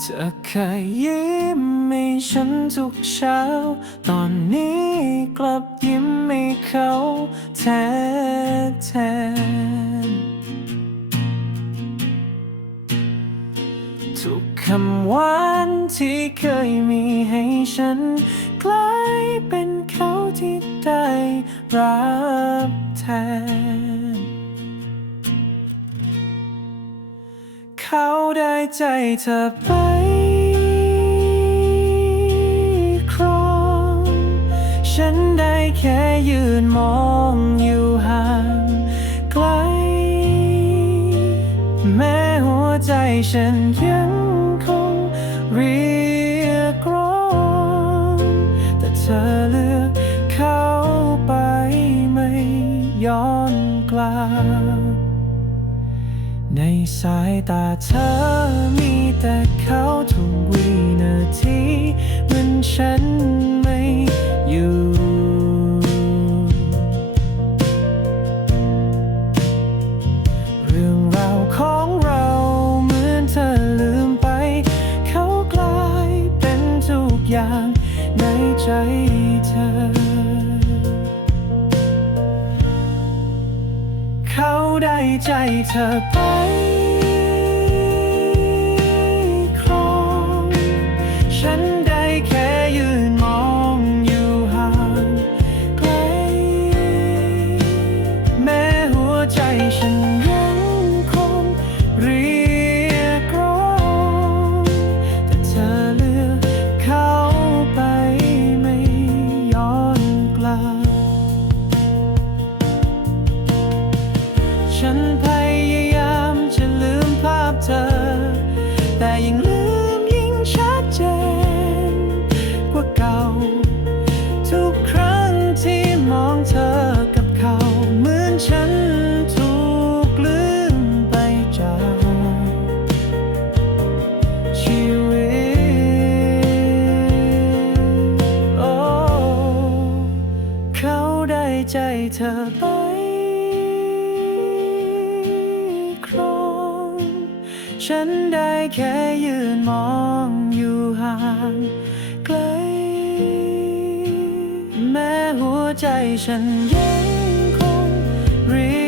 เธอเคยยิ้มให้ฉันทุกเช้า ตอนนี้กลับยิ้มให้เขาแทนแทนทุกคำหวานที่เคยมีให้ฉัน กลายเป็นเขาที่ได้รับแทน เขาได้ใจเธอไป แค่ยืนมองอยู่ห่างไกล แม้หัวใจฉันยังคงเรียกร้อง แต่เธอเลือกเข้าไปไม่ย้อนกลับ ในสายตาเธอมีแต่เขาทุกวินาที ได้ใจเธอไป ฉันพยายามจะลืมภาพเธอ แต่ยิ่งลืมยิ่งชัดเจน กว่าเก่า ทุกครั้งที่มองเธอกับเขา เหมือนฉันถูกลืมไปจากชีวิต โอ้ เขาได้ใจเธอ ฉันได้แค่ยืนมองอยู่ห่างไกล แม้หัวใจฉันยังคงรี